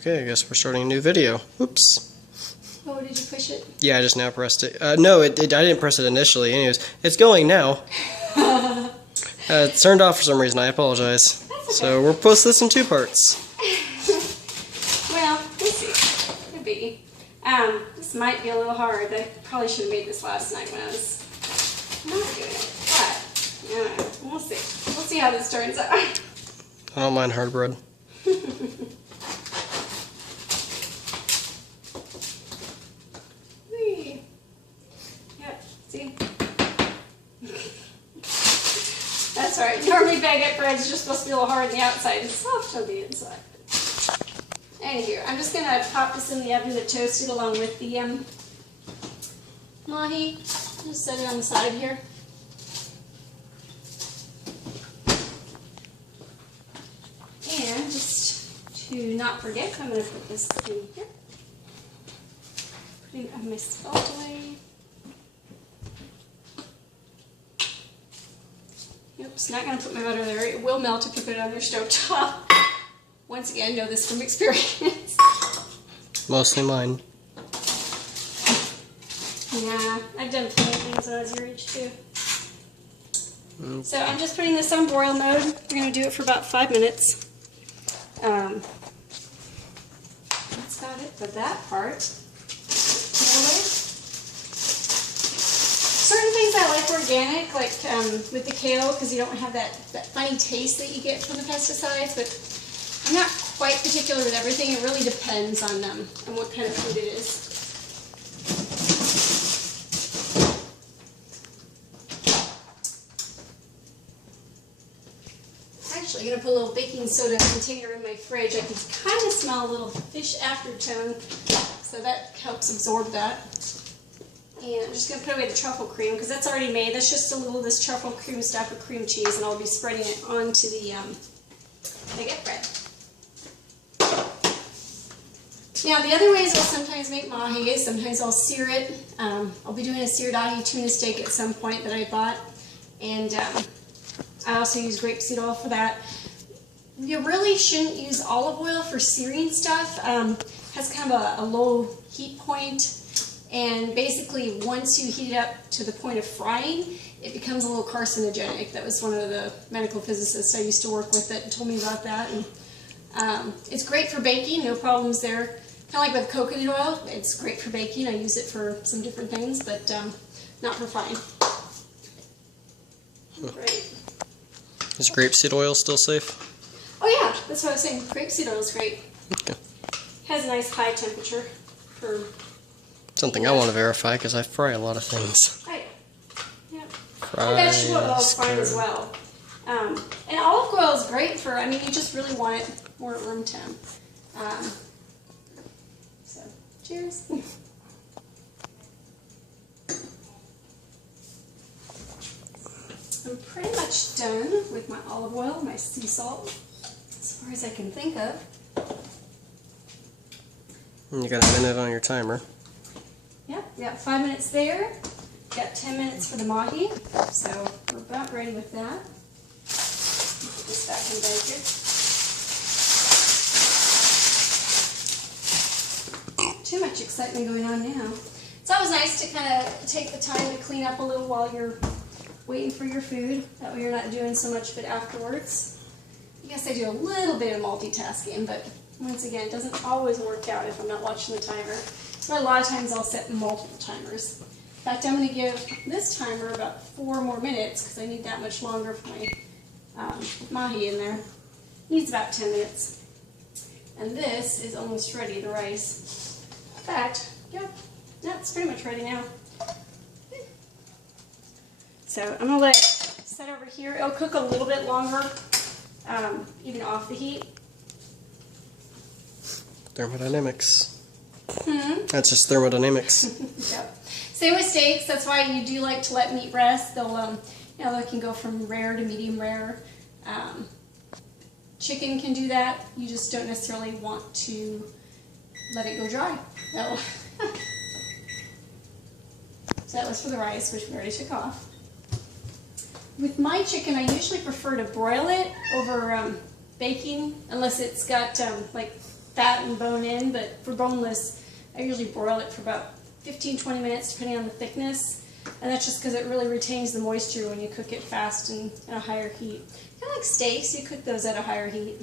Okay, I guess we're starting a new video. Oops. Oh, did you push it? Yeah, I just now pressed it. No, I didn't press it initially. Anyways, it's going now. It's turned off for some reason. I apologize. That's okay. So we'll post this in 2 parts. Well, we'll see. Could be. This might be a little hard. I probably should have made this last night when I was not doing it. But, we'll see. We'll see how this turns out. I don't mind hard bread. Whee. Yep, see? That's right. Normally baguette bread's just supposed to be a little hard on the outside and soft on the inside. Anywho, I'm just going to pop this in the oven to toast it along with the Mahi. Just set it on the side here. And just to not forget, I'm going to put this in here. Putting my salt away. Oops, not going to put my butter there. It will melt if you put it on your stove top. Once again, know this from experience. Mostly mine. Yeah, I've done plenty of things when I was your age too. So I'm just putting this on broil mode. We're going to do it for about 5 minutes. That's about it for that part. Certain things I like organic, like with the kale, because you don't have that funny taste that you get from the pesticides, but I'm not quite particular with everything. It really depends on what kind of food it is. Actually, I'm going to put a little baking soda container in my fridge. I can kind of smell a little fish aftertone, so that helps absorb that. And I'm just going to put away the truffle cream because that's already made. That's just a little of this truffle cream stuff with cream cheese, and I'll be spreading it onto the baguette bread. Now, the other ways I'll sometimes make mahi is sometimes I'll sear it. I'll be doing a seared ahi tuna steak at some point that I bought, and I also use grapeseed oil for that. You really shouldn't use olive oil for searing stuff. It has kind of a low heat point. And basically, once you heat it up to the point of frying, it becomes a little carcinogenic. That was one of the medical physicists I used to work with that told me about that. And it's great for baking, no problems there. Kind of like with coconut oil, it's great for baking. I use it for some different things, but not for frying. Right. Is grapeseed oil still safe? Oh yeah, that's what I was saying. Grapeseed oil is great. Okay. Has a nice high temperature for... Something I want to verify because I fry a lot of things. Right. Yeah. Fries, vegetable oil is fine as well. And olive oil is great for, I mean, you just really want it more at room temp. So, cheers. I'm pretty much done with my olive oil, my sea salt, as far as I can think of. And you got a minute on your timer. Yep, we got 5 minutes there. Got 10 minutes for the mahi, so we're about ready with that. Put this back in the baker. Too much excitement going on now. It's always nice to kind of take the time to clean up a little while you're waiting for your food. That way you're not doing so much of it afterwards. I guess I do a little bit of multitasking, but once again, it doesn't always work out if I'm not watching the timer. So a lot of times I'll set multiple timers. In fact, I'm going to give this timer about 4 more minutes because I need that much longer for my mahi in there. It needs about 10 minutes. And this is almost ready, the rice. In fact, yeah, it's pretty much ready now. So I'm going to let it set over here. It'll cook a little bit longer, even off the heat. Thermodynamics. That's just thermodynamics. Yep. Same with steaks. That's why you do like to let meat rest. They'll, they can go from rare to medium rare. Chicken can do that. You just don't necessarily want to let it go dry. No. So that was for the rice, which we already took off. With my chicken, I usually prefer to broil it over baking, unless it's got like fat and bone in, but for boneless, I usually broil it for about 15-20 minutes depending on the thickness, and that's just because it really retains the moisture when you cook it fast and at a higher heat. Kind of like steaks, you cook those at a higher heat.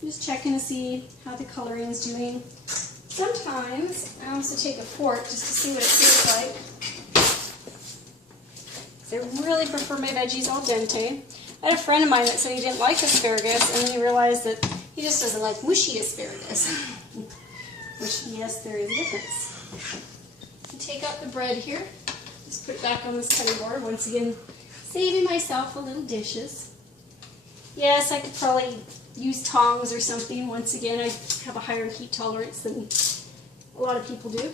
Just checking to see how the coloring is doing. Sometimes I also take a fork just to see what it feels like. I really prefer my veggies al dente. I had a friend of mine that said he didn't like asparagus, and then he realized that he just doesn't like mushy asparagus. Which, yes, there is a difference. Take out the bread here. Just put it back on this cutting board. Once again, saving myself a little dishes. Yes, I could probably use tongs or something. Once again, I have a higher heat tolerance than a lot of people do.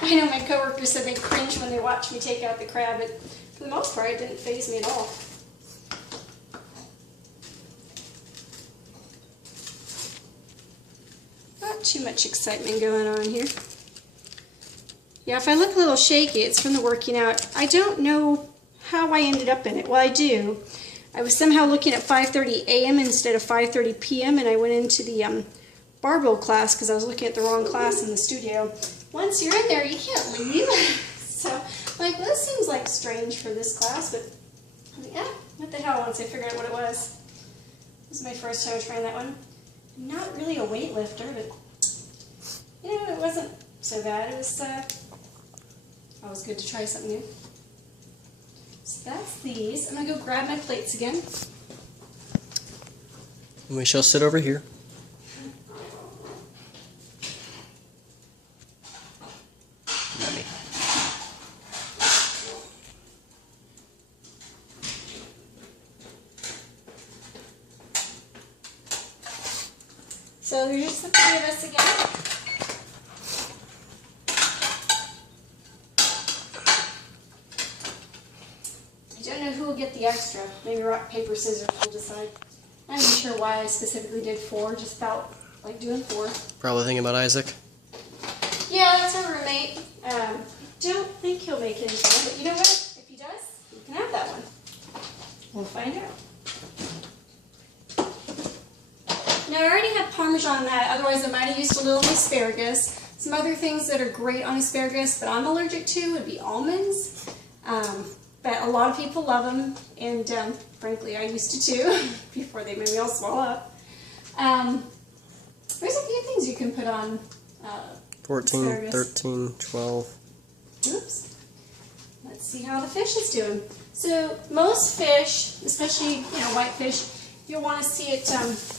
I know my coworkers said they cringe when they watch me take out the crab, but for the most part, it didn't faze me at all. Not too much excitement going on here. Yeah, if I look a little shaky, it's from the working out. I don't know how I ended up in it. Well, I do. I was somehow looking at 5:30 a.m. instead of 5:30 p.m. and I went into the barbell class because I was looking at the wrong class in the studio. Once you're in there, you can't leave. So, like, well, this seems like strange for this class, but yeah, what the hell, once I figured out what it was. This is my first time trying that one. I'm not really a weightlifter, but, you know, it wasn't so bad. It was always good to try something new. So that's these. I'm going to go grab my plates again. And we shall sit over here. So there's just the three of us again. I don't know who will get the extra. Maybe rock, paper, scissors will decide. I'm not even sure why I specifically did 4. Just felt like doing 4. Probably thinking about Isaac. Yeah, that's our roommate. Don't think he'll make it in time, but you know what? If he does, you can have that one. We'll find out. Now, I already have Parmesan on that, otherwise I might have used a little asparagus. Some other things that are great on asparagus, but I'm allergic to, would be almonds. But a lot of people love them, and frankly, I used to too, before they made me all swell up. There's a few things you can put on 14, asparagus. 13, 12. Oops. Let's see how the fish is doing. So most fish, especially white fish, you'll want to see it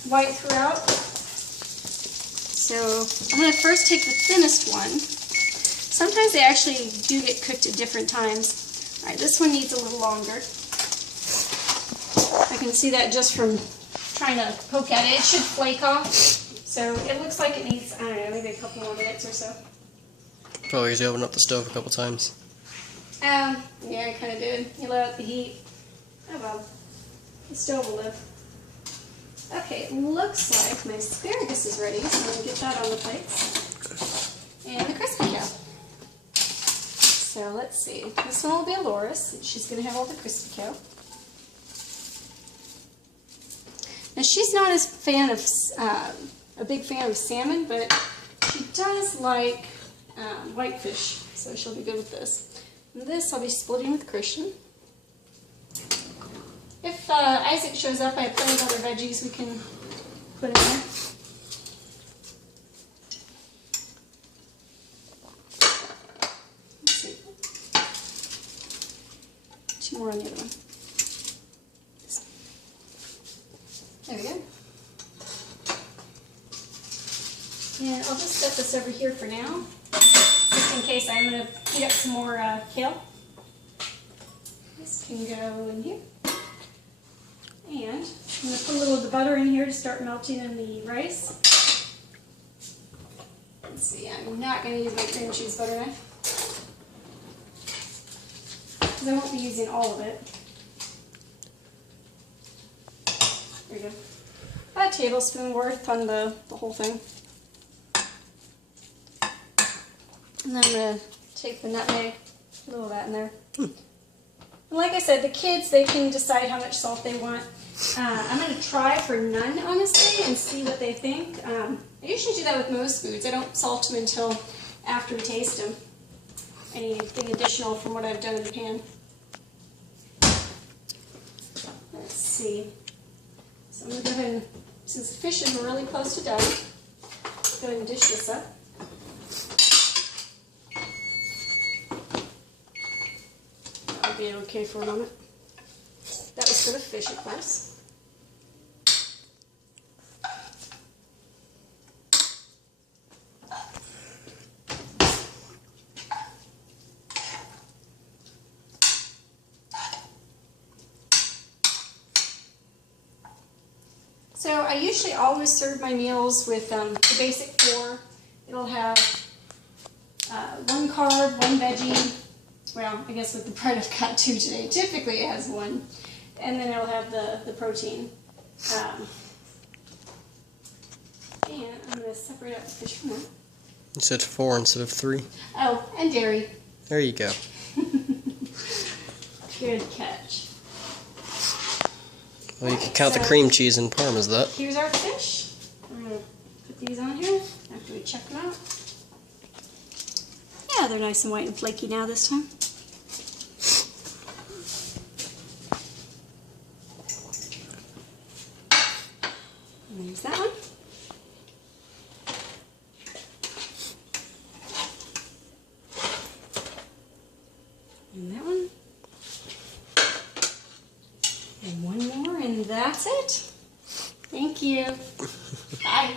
white throughout. So I'm going to first take the thinnest one. Sometimes they actually do get cooked at different times. All right, this one needs a little longer. I can see that just from trying to poke at it. It should flake off. So it looks like it needs, I don't know, maybe a couple more minutes or so. Probably because you opened up the stove a couple times. Yeah, I kind of did. You let out the heat. Oh well, the stove will live. Okay, it looks like my asparagus is ready, so I'm going to get that on the plates. And the crispy cow. So let's see. This one will be Loris, and she's going to have all the crispy cow. Now she's not as fan of a big fan of salmon, but she does like whitefish, so she'll be good with this. And this I'll be splitting with Christian. If Isaac shows up, I have plenty of other veggies we can put in there. Let's see. 2 more on the other one. There we go. And I'll just set this over here for now, just in case I'm going to heat up some more kale. This can go in here. And I'm going to put a little of the butter in here to start melting in the rice. Let's see, I'm not going to use my cream cheese butter knife, because I won't be using all of it. There we go. About a tablespoon worth on the whole thing. And then I'm going to take the nutmeg A little of that in there. And like I said, the kids, they can decide how much salt they want. I'm going to try for none, honestly, and see what they think. I usually do that with most foods. I don't salt them until after we taste them. Anything additional from what I've done in the pan. Let's see. So I'm going to go ahead and, since the fish is really close to done, go ahead and dish this up. That'll be okay for a moment. That was for the fish, of course. So I usually always serve my meals with the basic 4. It'll have 1 carb, 1 veggie. Well, I guess with the bread I've got 2 today. Typically it has 1. And then it'll have the protein. And I'm going to separate out the fish from that. You said 4 instead of 3. Oh, and dairy. There you go. Good catch. Well, you can count the cream cheese and parm as that. Here's our fish. We're going to put these on here after we check them out. Yeah, they're nice and white and flaky now this time. And there's that one. And that one. And one more, and that's it. Thank you. Bye.